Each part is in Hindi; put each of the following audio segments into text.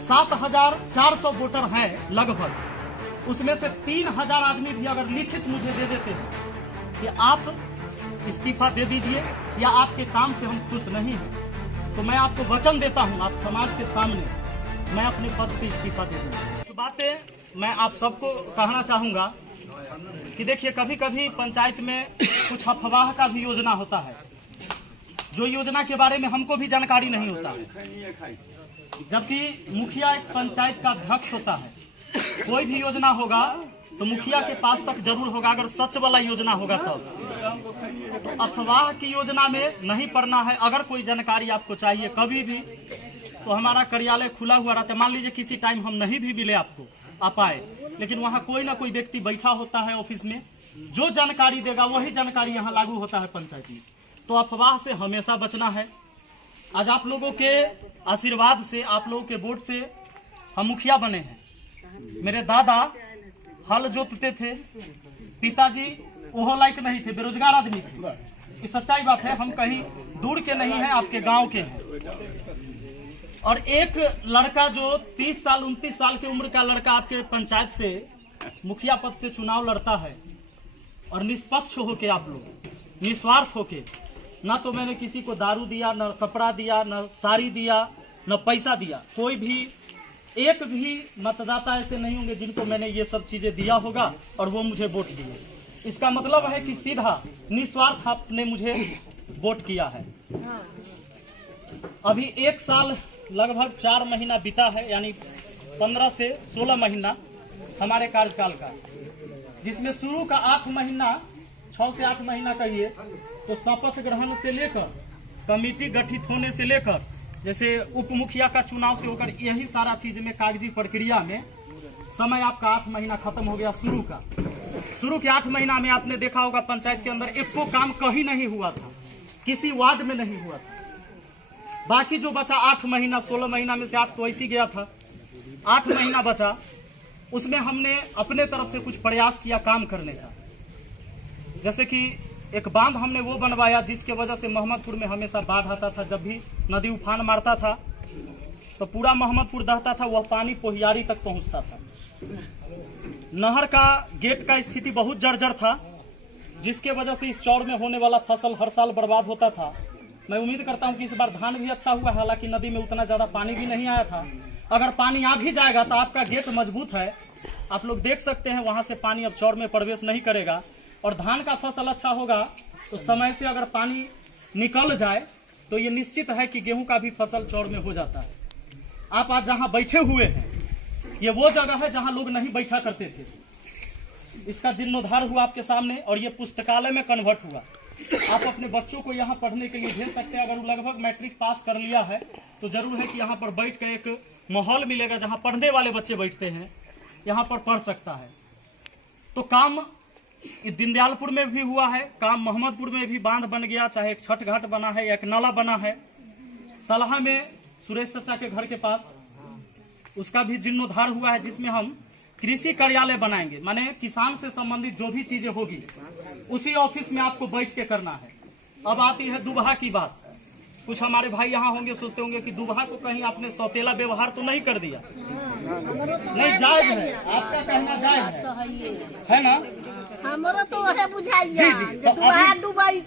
7,400 वोटर हैं लगभग, उसमें से 3,000 आदमी भी अगर लिखित मुझे दे देते हैं कि आप इस्तीफा दे दीजिए या आपके काम से हम खुश नहीं हैं, तो मैं आपको वचन देता हूं, आप समाज के सामने, मैं अपने पद से इस्तीफा दे दूंगा। तो बातें मैं आप सबको कहना चाहूंगा कि देखिए, कभी कभी पंचायत में कुछ अफवाह का भी योजना होता है, जो योजना के बारे में हमको भी जानकारी नहीं होता है। जबकि मुखिया एक पंचायत का अध्यक्ष होता है, कोई भी योजना होगा तो मुखिया के पास तक जरूर होगा, अगर सच वाला योजना होगा तब। तो अफवाह की योजना में नहीं पड़ना है। अगर कोई जानकारी आपको चाहिए कभी भी, तो हमारा कार्यालय खुला हुआ रहता है। मान लीजिए किसी टाइम हम नहीं भी मिले आपको, आप आए, लेकिन वहाँ कोई ना कोई व्यक्ति बैठा होता है ऑफिस में, जो जानकारी देगा वही जानकारी यहाँ लागू होता है पंचायत में। तो अफवाह से हमेशा बचना है। आज आप लोगों के आशीर्वाद से, आप लोगों के वोट से हम मुखिया बने हैं। मेरे दादा हल जोतते थे, पिताजी वो लायक नहीं थे, बेरोजगार आदमी थे। ये सच्चाई बात है, हम कहीं दूर के नहीं हैं, आपके गांव के हैं। और एक लड़का जो 30 साल 29 साल की उम्र का लड़का आपके पंचायत से मुखिया पद से चुनाव लड़ता है, और निष्पक्ष होके, आप लोग निस्वार्थ होके, ना तो मैंने किसी को दारू दिया, न कपड़ा दिया, न साड़ी दिया, न पैसा दिया। कोई भी एक भी मतदाता ऐसे नहीं होंगे जिनको मैंने ये सब चीजें दिया होगा और वो मुझे वोट दिए। इसका मतलब है कि सीधा निस्वार्थ आपने मुझे वोट किया है। अभी 1 साल लगभग 4 महीना बीता है, यानी 15 से 16 महीना हमारे कार्यकाल का, जिसमें शुरू का 8 महीना, 6 से 8 महीना कहिए, तो शपथ ग्रहण से लेकर कमेटी गठित होने से लेकर, जैसे उप मुखिया का चुनाव से होकर, यही सारा चीज में कागजी प्रक्रिया में समय आपका 8 महीना खत्म हो गया। शुरू के 8 महीना में आपने देखा होगा पंचायत के अंदर एक को काम कहीं नहीं हुआ था, किसी वार्ड में नहीं हुआ था। बाकी जो बचा 8 महीना, 16 महीना में से 8 तो ऐसी गया था, 8 महीना बचा, उसमें हमने अपने तरफ से कुछ प्रयास किया काम करने का। जैसे कि एक बांध हमने वो बनवाया जिसके वजह से मोहम्मदपुर में हमेशा बाढ़ आता था। जब भी नदी उफान मारता था तो पूरा मोहम्मदपुर दहता था, वह पानी पोहियारी तक पहुंचता था। नहर का गेट का स्थिति बहुत जर्जर था, जिसके वजह से इस चौड़ में होने वाला फसल हर साल बर्बाद होता था। मैं उम्मीद करता हूं कि इस बार धान भी अच्छा हुआ, हालांकि नदी में उतना ज्यादा पानी भी नहीं आया था। अगर पानी आ भी जाएगा तो आपका गेट मजबूत है, आप लोग देख सकते हैं, वहां से पानी अब चौड़ में प्रवेश नहीं करेगा। और धान का फसल अच्छा होगा तो समय से अगर पानी निकल जाए तो ये निश्चित है कि गेहूं का भी फसल चौड़ में हो जाता है। आप आज जहां बैठे हुए हैं, ये वो जगह है जहां लोग नहीं बैठा करते थे। इसका जीर्णोद्धार हुआ आपके सामने, और ये पुस्तकालय में कन्वर्ट हुआ। आप अपने बच्चों को यहाँ पढ़ने के लिए भेज सकते हैं। अगर वो लगभग मैट्रिक पास कर लिया है तो जरूर है कि यहाँ पर बैठ कर एक माहौल मिलेगा जहाँ पढ़ने वाले बच्चे बैठते हैं, यहाँ पर पढ़ सकता है। तो काम दीनदयालपुर में भी हुआ है, काम मोहम्मदपुर में भी बांध बन गया, चाहे एक छठ घाट बना है या एक नाला बना है। सलाहा में सुरेश चाचा के घर के पास उसका भी जीर्णोद्धार हुआ है, जिसमें हम कृषि कार्यालय बनाएंगे। माने किसान से संबंधित जो भी चीजें होगी उसी ऑफिस में आपको बैठ के करना है। अब आती है दुबहा की बात। कुछ हमारे भाई यहाँ होंगे, सोचते होंगे कि दुबहा को कहीं आपने सौतेला व्यवहार तो नहीं कर दिया। नहीं, जायज है, आपका कहना जायज है ना? हमारा तो है बुझाइए। जी जी, तो डुबाई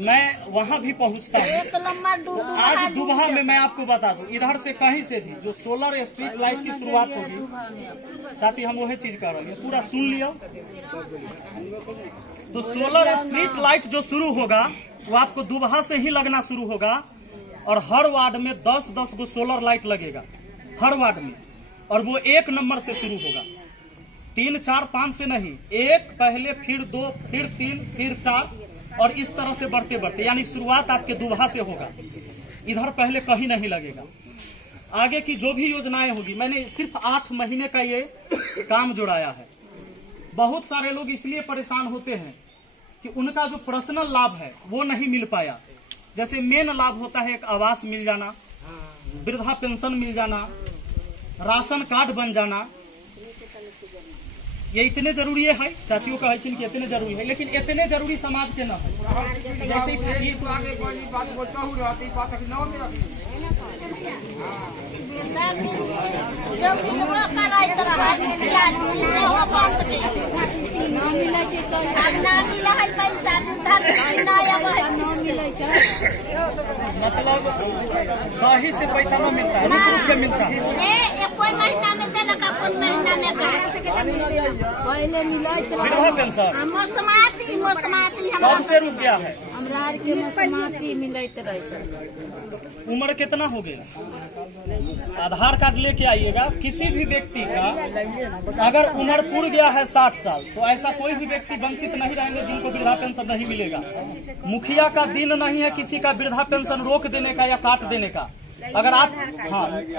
मैं वहाँ भी पहुँचता हूँ। आज दुबहा में मैं आपको बता दूं, इधर से कहीं से भी जो सोलर स्ट्रीट लाइट की शुरुआत होगी, चाची हम वही चीज कर रहे हैं, पूरा सुन लिया। तो सोलर स्ट्रीट लाइट जो शुरू होगा वो आपको दुबहा से ही लगना शुरू होगा, और हर वार्ड में 10-10 गो सोलर लाइट लगेगा हर वार्ड में, और वो 1 नंबर से शुरू होगा, 3, 4, 5 से नहीं, 1 पहले, फिर 2, फिर 3, फिर 4, और इस तरह से बढ़ते बढ़ते, यानी शुरुआत आपके दुबहा से होगा। इधर पहले कहीं नहीं लगेगा। आगे की जो भी योजनाएं होगी, मैंने सिर्फ 8 महीने का ये काम जुड़ाया है। बहुत सारे लोग इसलिए परेशान होते हैं कि उनका जो पर्सनल लाभ है वो नहीं मिल पाया। जैसे मेन लाभ होता है एक आवास मिल जाना, वृद्धा पेंशन मिल जाना, राशन कार्ड बन जाना, ये इतने जरूरी है। चाचियों का है कि इतने जरूरी है, लेकिन इतने जरूरी समाज के न है। जैसे जब मिलबो कराइत रहै मुखिया जी से हो बंद में ना मिलै छै अब ना मिलै है पैसा उधर ना आबै है ना मिलै छै मतलब सही से पैसा न मिलता है, रुक रुक के मिलता है। कोई महीना में देलक अपन महीना में का पहले मिलै छै विधवा पेंशन मौसमाती कब हमरा से रुक गया है? हमरा आर के मौसमाती मिलैत रहे छै। उम्र कितना हो गया? आधार कार्ड लेके आइएगा। किसी भी व्यक्ति का अगर उम्र पूर गया है 60 साल तो ऐसा कोई भी व्यक्ति वंचित नहीं रहेंगे जिनको वृद्धा पेंशन नहीं मिलेगा। मुखिया का दिन नहीं है किसी का वृद्धा पेंशन रोक देने का या काट देने का। अगर आप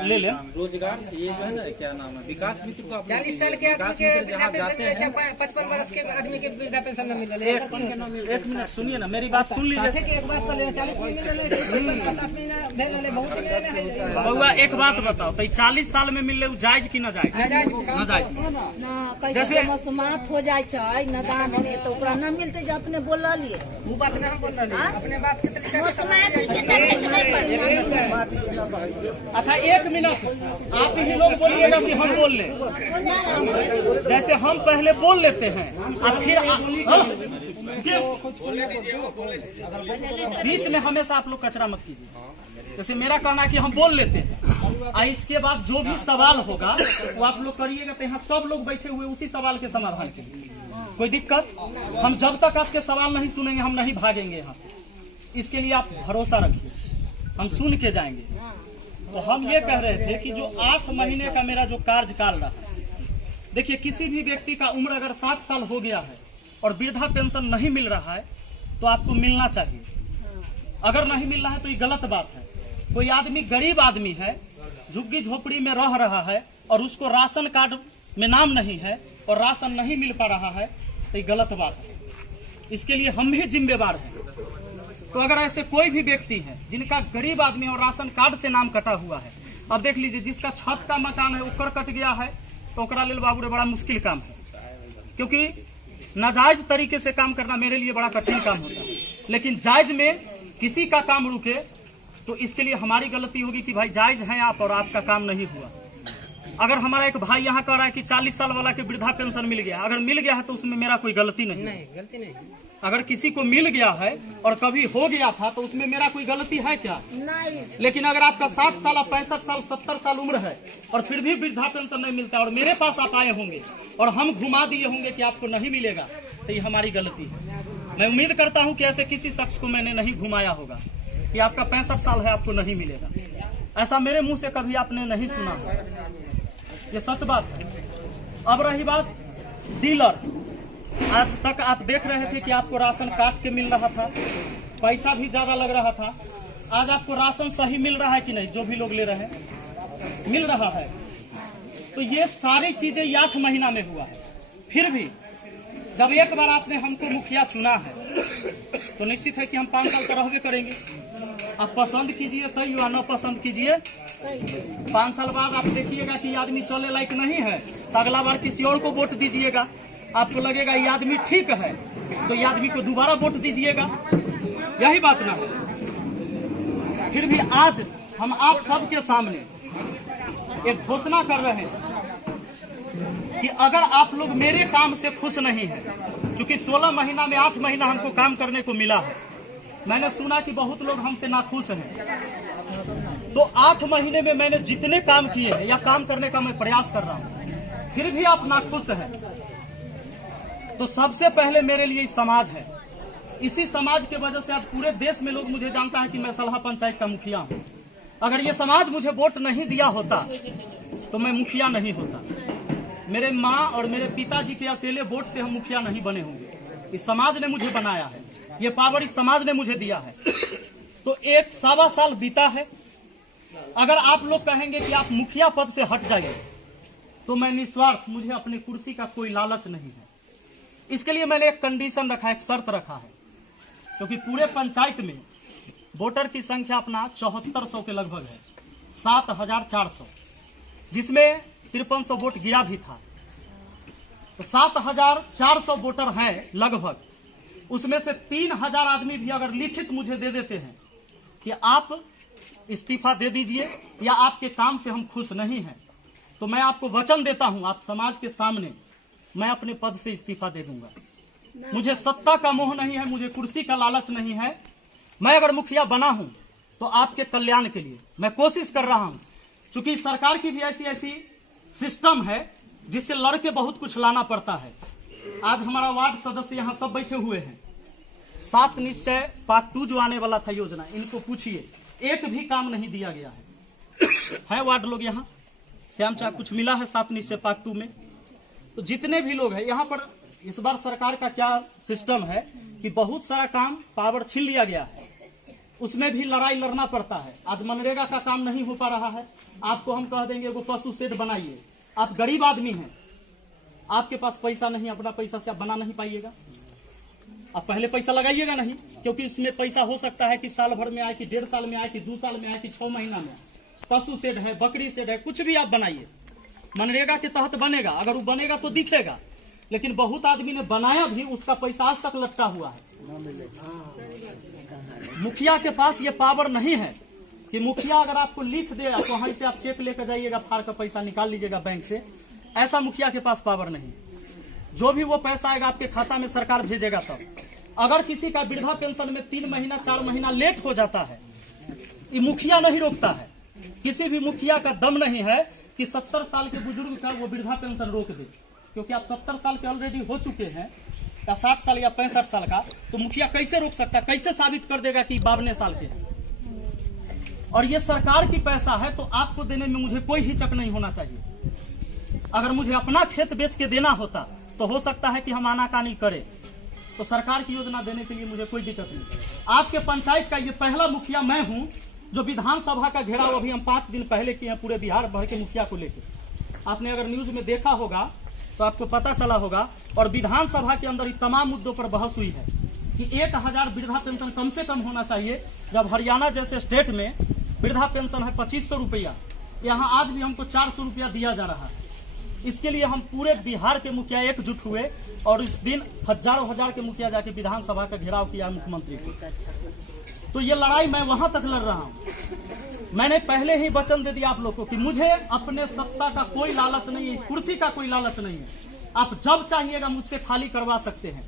ले लें रोजगार ये जो है ना क्या नाम है विकास मित्र को 40 साल के आदमी के वृद्धा पेंशन मिले छै, 55 वर्ष के आदमी के वृद्धा पेंशन न मिलल। एक मिनट सुनिए ना, मेरी बात सुन लीजिए। के एक बात कर ले 40 में मिलल है, 60 महीना भेल है, बहुत मिलल है। बउआ एक बात बताओ, तो 40 साल में मिलले उ जायज की न जायज? न जायज। ना कैसे मौसमात हो जाय छै नदान में तो ओकरा न मिलते जे अपने बोललिए वो बात ना हम बोल रहे अपने बात के तरीका से मौसमाती के तरीका अच्छा एक मिनट, आप ही लोग बोलिएगा कि हम बोल ले, जैसे हम पहले बोल लेते हैं और फिर बीच में हमेशा आप लोग कचरा मत कीजिए। जैसे मेरा कहना है कि हम बोल लेते हैं और इसके बाद जो भी सवाल होगा वो आप लोग करिएगा, तो यहाँ सब लोग बैठे हुए उसी सवाल के समाधान के लिए। कोई दिक्कत? हम जब तक आपके सवाल नहीं सुनेंगे हम नहीं भागेंगे यहाँ से। इसके लिए आप भरोसा रखिए, हम सुन के जाएंगे। तो हम ये कह रहे थे कि जो 8 महीने का मेरा जो कार्यकाल रहा, देखिए किसी भी व्यक्ति का उम्र अगर 60 साल हो गया है और वृद्धा पेंशन नहीं मिल रहा है तो आपको मिलना चाहिए। अगर नहीं मिल रहा है तो ये गलत बात है। कोई आदमी गरीब आदमी है, झुग्गी झोपड़ी में रह रहा है और उसको राशन कार्ड में नाम नहीं है और राशन नहीं मिल पा रहा है तो ये गलत बात है। इसके लिए हम भी जिम्मेवार हैं। तो अगर ऐसे कोई भी व्यक्ति है जिनका गरीब आदमी और राशन कार्ड से नाम कटा हुआ है, अब देख लीजिए जिसका छत का मकान है ऊपर कट गया है तो ओकरा लेल बाबू रे बड़ा मुश्किल काम है, क्योंकि नाजायज तरीके से काम करना मेरे लिए बड़ा कठिन काम होता है। लेकिन जायज में किसी का काम रुके तो इसके लिए हमारी गलती होगी कि भाई जायज हैं आप और आपका काम नहीं हुआ। अगर हमारा एक भाई यहाँ कह रहा है कि 40 साल वाला के वृद्धा पेंशन मिल गया, अगर मिल गया है तो उसमें मेरा कोई गलती नहीं है। गलती नहीं। अगर किसी को मिल गया है और कभी हो गया था तो उसमें मेरा कोई गलती है क्या? नहीं। लेकिन अगर आपका 60 साल 65 साल 70 साल उम्र है और फिर भी वृद्धा पेंशन नहीं मिलता और मेरे पास आप आए होंगे और हम घुमा दिए होंगे कि आपको नहीं मिलेगा तो ये हमारी गलती है। मैं उम्मीद करता हूं कि ऐसे किसी शख्स को मैंने नहीं घुमाया होगा कि आपका 65 साल है आपको नहीं मिलेगा। ऐसा मेरे मुंह से कभी आपने नहीं सुना, ये सच बात है। अब रही बात डीलर, आज तक आप देख रहे थे कि आपको राशन काट के मिल रहा था, पैसा भी ज्यादा लग रहा था। आज आपको राशन सही मिल रहा है कि नहीं? जो भी लोग ले रहे हैं मिल रहा है। तो ये सारी चीजें 8 महीना में हुआ है। फिर भी जब एक बार आपने हमको मुखिया चुना है तो निश्चित है कि हम 5 साल का रहबे करेंगे। आप पसंद कीजिए तय या न पसंद कीजिए, 5 साल बाद आप देखिएगा कि आदमी चलने लायक नहीं है तो अगला बार किसी और को वोट दीजिएगा। आपको लगेगा ये आदमी ठीक है तो ये आदमी को दोबारा वोट दीजिएगा। यही बात ना है। फिर भी आज हम आप सबके सामने एक घोषणा कर रहे हैं कि अगर आप लोग मेरे काम से खुश नहीं हैं, क्योंकि 16 महीना में 8 महीना हमको काम करने को मिला है, मैंने सुना कि बहुत लोग हमसे नाखुश हैं, तो 8 महीने में मैंने जितने काम किए हैं या काम करने का मैं प्रयास कर रहा हूं, फिर भी आप नाखुश हैं, तो सबसे पहले मेरे लिए समाज है। इसी समाज के वजह से आज पूरे देश में लोग मुझे जानता है कि मैं सलहा पंचायत का मुखिया हूं। अगर ये समाज मुझे वोट नहीं दिया होता तो मैं मुखिया नहीं होता। मेरे माँ और मेरे पिताजी के अकेले वोट से हम मुखिया नहीं बने होंगे। इस समाज ने मुझे बनाया है, ये पावर इस समाज ने मुझे दिया है। तो 1 साल बीता है। अगर आप लोग कहेंगे कि आप मुखिया पद से हट जाइए तो मैं निस्वार्थ, मुझे अपनी कुर्सी का कोई लालच नहीं है। इसके लिए मैंने एक कंडीशन रखा है, एक शर्त रखा है, क्योंकि पूरे पंचायत में वोटर की संख्या अपना 7400 के लगभग है, 7400, जिसमें 5300 वोट गिरा भी था। तो 7400 वोटर हैं लगभग। उसमें से 3000 आदमी भी अगर लिखित मुझे दे देते हैं कि आप इस्तीफा दे दीजिए या आपके काम से हम खुश नहीं हैं, तो मैं आपको वचन देता हूं, आप समाज के सामने, मैं अपने पद से इस्तीफा दे दूंगा। मुझे सत्ता का मोह नहीं है, मुझे कुर्सी का लालच नहीं है। मैं अगर मुखिया बना हूं तो आपके कल्याण के लिए मैं कोशिश कर रहा हूं। क्योंकि सरकार की भी ऐसी ऐसी सिस्टम है जिससे लड़के बहुत कुछ लाना पड़ता है। आज हमारा वार्ड सदस्य यहाँ सब बैठे हुए हैं। 7 निश्चय पार्ट 2 जो आने वाला था योजना, इनको पूछिए, एक भी काम नहीं दिया गया है वार्ड लोग यहाँ? श्याम चाह कुछ मिला है 7 निश्चय पार्ट 2 में? तो जितने भी लोग हैं यहाँ पर, इस बार सरकार का क्या सिस्टम है कि बहुत सारा काम पावर छीन लिया गया है, उसमें भी लड़ाई लड़ना पड़ता है। आज मनरेगा का काम नहीं हो पा रहा है, आपको हम कह देंगे वो पशु शेड बनाइए। आप गरीब आदमी हैं, आपके पास पैसा नहीं, अपना पैसा से आप बना नहीं पाइएगा। आप पहले पैसा लगाइएगा नहीं, क्योंकि इसमें पैसा हो सकता है कि साल भर में आए, कि 1.5 साल में आए, कि 2 साल में आए, कि 6 महीना में आए। पशु शेड है, बकरी शेड है, कुछ भी आप बनाइए, मनरेगा के तहत बनेगा। अगर वो बनेगा तो दिखेगा, लेकिन बहुत आदमी ने बनाया भी, उसका पैसा आज तक लटका हुआ है। मुखिया के पास ये पावर नहीं है कि मुखिया अगर आपको लिख दे तो वहीं से आप चेक लेकर जाइएगा, फाड़ का पैसा निकाल लीजिएगा बैंक से। ऐसा मुखिया के पास पावर नहीं। जो भी वो पैसा आएगा आपके खाता में सरकार भेजेगा तब। अगर किसी का वृद्धा पेंशन में 3 महीना 4 महीना लेट हो जाता है, ये मुखिया नहीं रोकता है। किसी भी मुखिया का दम नहीं है कि 70 साल के बुजुर्ग का वो वृद्धा पेंशन रोक दे, क्योंकि आप 70 साल के ऑलरेडी हो चुके हैं, या 60 साल या 65 साल का, तो मुखिया कैसे रोक सकता है? कैसे साबित कर देगा कि 52 साल के हैं? और ये सरकार की पैसा है, तो आपको देने में मुझे कोई हिचक नहीं होना चाहिए। अगर मुझे अपना खेत बेच के देना होता तो हो सकता है कि हम आनाकानी करें, तो सरकार की योजना देने के लिए मुझे कोई दिक्कत नहीं। आपके पंचायत का ये पहला मुखिया मैं हूं जो विधानसभा का घेराव अभी हम 5 दिन पहले किए हैं, पूरे बिहार भर के मुखिया को लेकर। आपने अगर न्यूज में देखा होगा तो आपको पता चला होगा। और विधानसभा के अंदर ही तमाम मुद्दों पर बहस हुई है कि 1000 वृद्धा पेंशन कम से कम होना चाहिए, जब हरियाणा जैसे स्टेट में वृद्धा पेंशन है 2500 रुपया, यहाँ आज भी हमको 400 रुपया दिया जा रहा है। इसके लिए हम पूरे बिहार के मुखिया एकजुट हुए और इस दिन हजारों हजार के मुखिया जाके विधानसभा का घेराव किया मुख्यमंत्री को। तो ये लड़ाई मैं वहां तक लड़ रहा हूं। मैंने पहले ही वचन दे दिया आप लोग को कि मुझे अपने सत्ता का कोई लालच नहीं है, इस कुर्सी का कोई लालच नहीं है। आप जब चाहिएगा मुझसे खाली करवा सकते हैं।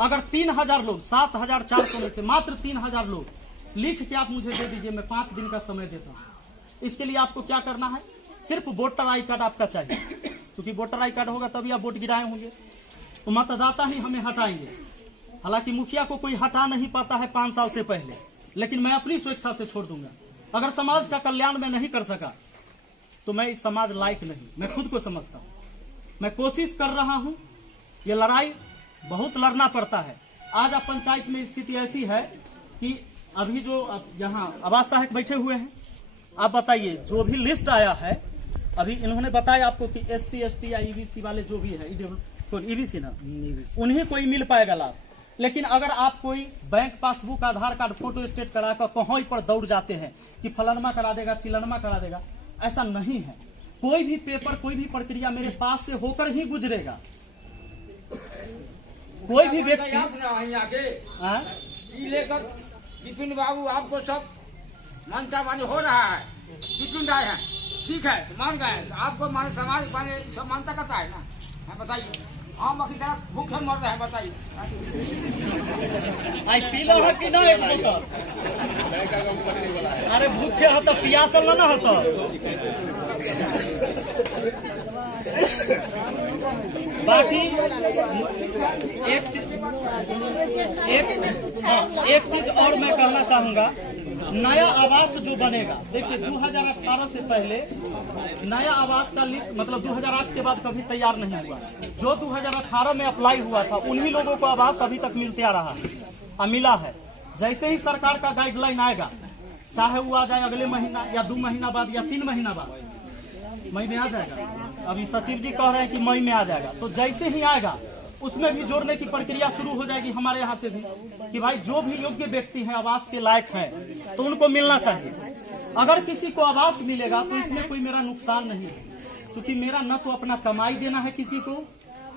अगर 3000 लोग, 7400 में से मात्र 3000 लोग लिख के आप मुझे दे दीजिए, मैं 5 दिन का समय देता हूं। इसके लिए आपको क्या करना है? सिर्फ वोटर आई कार्ड आपका चाहिए, क्योंकि वोटर आई कार्ड होगा तभी आप वोट गिराए होंगे। तो मतदाता ही हमें हटाएंगे। हालांकि मुखिया को कोई हटा नहीं पाता है 5 साल से पहले, लेकिन मैं अपनी स्वेच्छा से छोड़ दूंगा। अगर समाज का कल्याण मैं नहीं कर सका तो मैं इस समाज लायक नहीं, मैं खुद को समझता हूं। मैं कोशिश कर रहा हूं। ये लड़ाई बहुत लड़ना पड़ता है। आज आप पंचायत में स्थिति ऐसी है कि अभी जो यहाँ आवास सहायक बैठे हुए हैं, आप बताइए, जो भी लिस्ट आया है अभी इन्होंने बताया आपको कि SC ST या EBC वाले जो भी है, EBC ना, उन्हें कोई मिल पाएगा लाभ। लेकिन अगर आप कोई बैंक पासबुक, आधार कार्ड, फोटो स्टेट कराकर कहीं पर दौड़ जाते हैं कि फलानमा करा देगा, चिलनमा करा देगा, ऐसा नहीं है। कोई भी पेपर, कोई भी प्रक्रिया मेरे पास से होकर ही गुजरेगा। कोई भी व्यक्ति लेकर विपिन बाबू आपको सब मानता मानी हो रहा है, विपिन राय है, ठीक है, तो मान गए, तो आपको माने समाज माने सब मानता करता है ना? बताइए, हम अभी तरह भूखे मर रहे हैं, बताइए। आई पीला है कि ना एक बोतल? अरे भूखे हो तो पियासल ना हो तो। बाकी एक चीज और मैं कहना चाहूंगा, नया आवास जो बनेगा, देखिए 2018 से पहले नया आवास का लिस्ट, मतलब 2008 के बाद कभी तैयार नहीं हुआ। जो 2018 में अप्लाई हुआ था उन्हीं लोगों को आवास अभी तक मिलते आ रहा है, मिला है। जैसे ही सरकार का गाइडलाइन आएगा, चाहे वो आ जाए अगले महीना या 2 महीना बाद या 3 महीना बाद, मई में आ जाएगा। अभी सचिव जी कह रहे हैं कि मई में आ जाएगा। तो जैसे ही आएगा उसमें भी जोड़ने की प्रक्रिया शुरू हो जाएगी हमारे यहाँ से भी, कि भाई जो भी योग्य व्यक्ति हैं, आवास के लायक हैं, तो उनको मिलना चाहिए। अगर किसी को आवास मिलेगा तो इसमें कोई मेरा नुकसान नहीं है, क्योंकि मेरा न तो अपना कमाई देना है किसी को,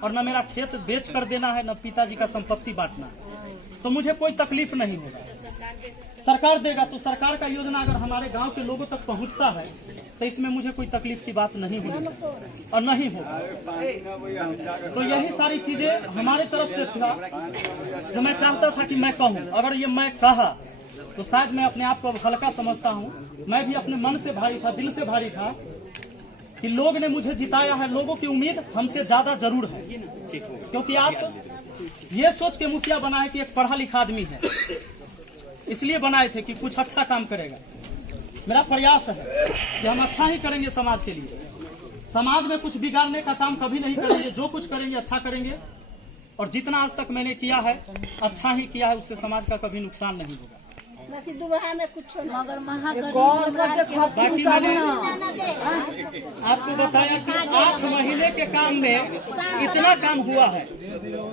और न मेरा खेत बेच कर देना है, न पिताजी का संपत्ति बांटना है। तो मुझे कोई तकलीफ नहीं होगा। सरकार देगा तो सरकार का योजना अगर हमारे गाँव के लोगों तक पहुँचता है तो इसमें मुझे कोई तकलीफ की बात नहीं होनी चाहिए और नहीं होगा। तो यही सारी चीजें हमारे तरफ से था जो मैं चाहता था कि मैं कहूँ। अगर ये मैं कहा तो शायद मैं अपने आप को अब हल्का समझता हूँ। मैं भी अपने मन से भारी था, दिल से भारी था कि लोग ने मुझे जिताया है। लोगों की उम्मीद हमसे ज्यादा जरूर है, क्योंकि आप ये सोच के मुखिया बनाए कि एक पढ़ा लिखा आदमी है, इसलिए बनाए थे कि कुछ अच्छा काम करेगा। मेरा प्रयास है कि हम अच्छा ही करेंगे समाज के लिए। समाज में कुछ बिगाड़ने का काम कभी नहीं करेंगे। जो कुछ करेंगे अच्छा करेंगे, और जितना आज तक मैंने किया है अच्छा ही किया है, उससे समाज का कभी नुकसान नहीं होगा। बाकी दुबहा में कुछ मगर बाकी मैंने आपको बताया कि 8 महीने के काम में इतना काम हुआ है,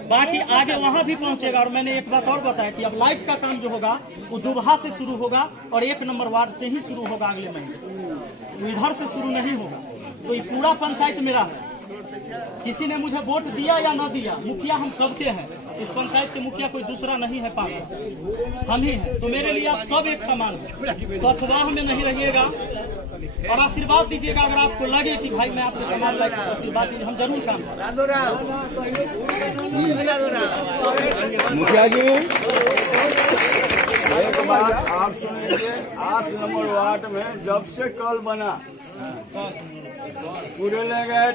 बाकी आगे वहाँ भी पहुँचेगा। और मैंने एक बात और बताया कि अब लाइट का काम जो होगा वो दुबहा से शुरू होगा और 1 नंबर वार्ड से ही शुरू होगा अगले महीने, तो इधर से शुरू नहीं होगा। तो ये पूरा पंचायत मेरा है। किसी ने मुझे वोट दिया या न दिया, मुखिया हम सबके हैं। इस पंचायत के मुखिया कोई दूसरा नहीं है, 5 हम ही हैं। तो मेरे लिए आप सब एक समान हैं। तो अफवाह में नहीं रहिएगा और आशीर्वाद दीजिएगा। अगर आपको लगे कि भाई मैं आपके समान लायक हूं, आशीर्वाद दीजिए, हम जरूर काम करेंगे। मुखिया जी एक बात आप सुनिए। 8 नंबर वार्ड में जब से कल बना पूरे ले गए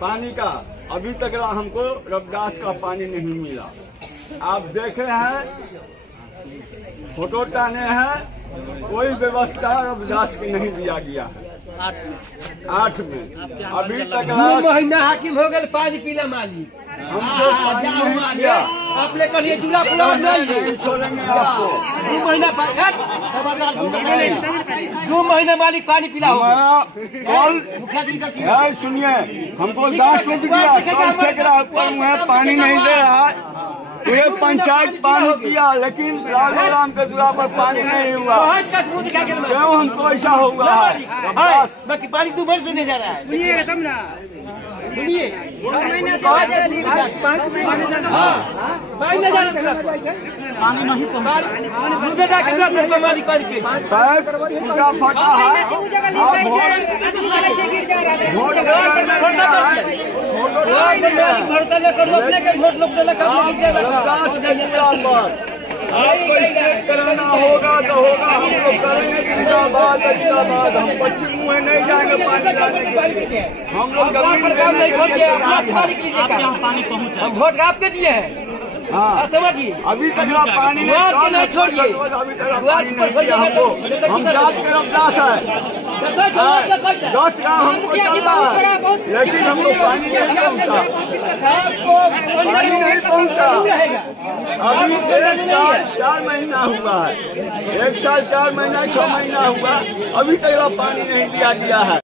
पानी का, अभी तक हमको रविदास का पानी नहीं मिला। आप देखे हैं, फोटो टाने हैं, कोई व्यवस्था रविदास की नहीं दिया गया है। 8 में अभी तक 2 महीना हाकिम हो गए, पानी पीला मालिक हमको पानी नहीं दिया। अपने कहिए दूल्हा पुलाव नहीं छोड़ेंगे आपको। 2 महीना 2 महीना मालिक पानी पिला यार सुनिए, हमको 10 टूट गया, ठेकेदार ऊपर पानी नहीं दे रहा है। ये पंचायत पानी किया, लेकिन राम के दूरा पर पानी नहीं हुआ। क्यों हमको ऐसा होगा? बाकी पानी 2 महीने से नहीं जा रहा है। सुनिए तब ना, सुनिए पानी नहीं पहुँचा। फटा है। आपको स्टेट कराना होगा तो होगा, हम लोग करेंगे। जिंदाबाद जिंदाबाद। हम पश्चिम मुँह नहीं जाएंगे पानी लाने के लिए। हम लोग पानी पहुँचा, वोट आपके दिए हैं। हाँ समझिए, अभी तक पानी नहीं छोड़िए। अभी तक पानी नहीं दिया हमको। हम जात के रविदास है। 10 गाँव हमको चलना है, लेकिन हमको पानी नहीं पहुँचा। पानी नहीं पहुँचा। अभी 1 साल 4 महीना हुआ है। 1 साल 4 महीना 6 महीना हुआ, अभी तक पानी नहीं दिया है।